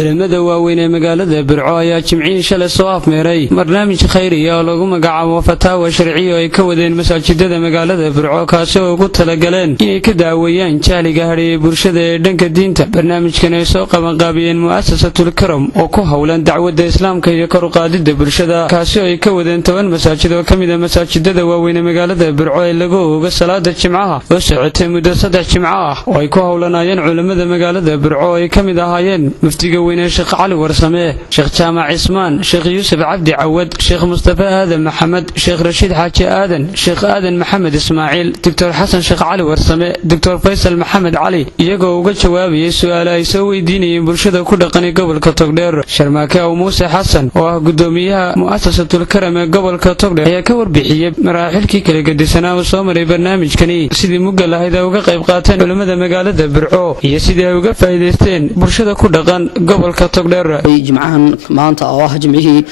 culimada waaweyn ee magaalada Burco ayaa jimciin shalay soo afmeeray barnaamij khayri ah oo lagu magacaabo fataawa sharci oo ay ka wadeen masaajidada magaalada Burco kaas oo ugu talagaleen inay ka daaweeyaan jahliga hadhay bulshada ee dhanka diinta. barnaamijkan ay soo qabanqaabiyeen mu'assasatul karam oo ku hawlan dacwadda islaamka iyo kor u qaadida bulshada, kaas oo ay ka wadeen 10 masaajid oo kamid ah masaajidada waaweyn ee magaalada Burco ee lagu oogo salaada jimcaha oo socotay muddo 3 jimco ah oo ay ku hawlanayeen culimada magaalada Burco oo ay kamid ahaayeen muftiga Sheekh Ali Warsame, Sheekh Jaamac Ismaan, Sheekh Yuusuf Cabdi Cawad, Sheekh Mustafa Aadan Maxamed, Sheekh Rashiid Xaaji Aadan, Sheekh Aadan Maxamed Ismaaciil, Dr. Xasan Sheekh Ali Warsame, Dr. Faysal Maxamed Cali, iyagoo uga jawaabayay su'aalo ay soo weydiinayeen bulshada ku dhaqan gobolka Togdheer. Sharmaake oo Muuse Xasan oo ah gudoomiyaha mu'assasatul karam ee gobolka Togdheer ayaa ka warbixiyay maraaxilkii kala gedisanaa oo soo maray barnaamijkani, sidii mugga lahayd ay uga qayb qaateen culimada magaalada Burco iyo sidii ay uga faa'iideysteen bulshada ku dhaqan gobolka Togdheer. jimcahan maanta oo ah jimcihii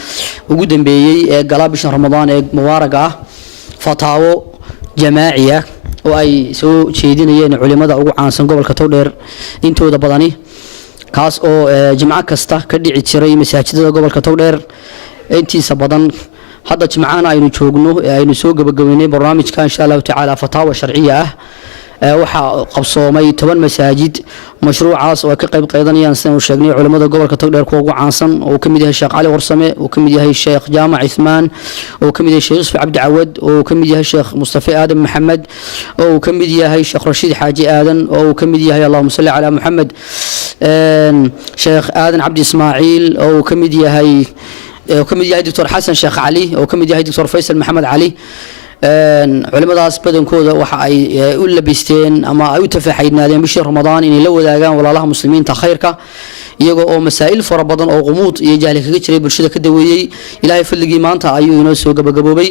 ugu dambeeyay ee galaa bisha Ramadaan ee mubaaraga ah, fataawo jamaaciya oo ay soo jeedinayeen culimada ugu caansan gobolka Togdheer intooda badani, kaas oo jimco kasta ka dhici jiray masaajidada gobolka Togdheer intiisa badan. hadda jimcahan aynu joogno aynu soo gabagabeynay barnaamijka insha Allah taala fataawa sharciya ah waxa qabsoomay 10 masaajid. mashruucaas oo ka qayb qaadanayaan sida uu sheegnay culimada gobolka Togdheer kuwa ugu caansan oo kamid yahay Sheekh Ali Warsame, oo kamid yahay Sheekh Jaamac Ismaan, oo kamid yahay Sheekh Yuusuf Cabdi Cawad, oo kamid yahay Sheekh Mustafa Aadan Maxamed, oo kamid yahay Sheekh Rashiid Xaaji Aadan, oo kamid yahay Allahumma salli ala Muhammad Sheekh Aadan Cabdi Ismaaciil, oo kamid yahay Dr. Xasan Sheekh Ali, oo kamid yahay Dr. Faysal Maxamed Cali. culimadaas badankooda waxa ay u labisteen ama ay u tafaxaydnaadeen bishii Ramadaan inay la wadaagaan walaalaha muslimiinta khayrka, iyagoo oo masaa'il fara badan oo qumuud iyo jahli kaga jiray bulshada ka daweeyay. ilaahay fadligii maanta ayuu inoo soo gabagaboobay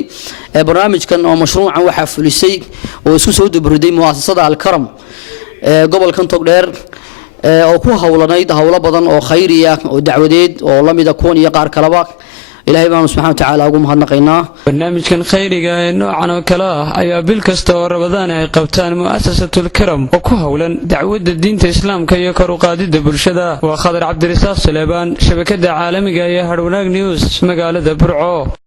barnaamijkan oo mashruucan waxa fulisay oo isku soo dubriday mu'assasada al-karam gobolkan Togdheer oo ku hawlanayd hawlo badan oo khayri ah oo dacwadeed oo lamida kuwan iyo qaar kaleba. ilaahay baan subhanahu wa ta'ala ugu mahadnaqaynaa. barnaamijkan khayriga ee noocan oo kale ah ayaa bil kasta oo Ramadaan ay qabtaan mu'assasatul karam oo ku hawlan dacwadda diinta islaamka iyo kor u qaadida bulshada. waa Khadar Cabdirasaaq Saleebaan, shabakada caalamiga ee Harwanaag News, magaalada Burco.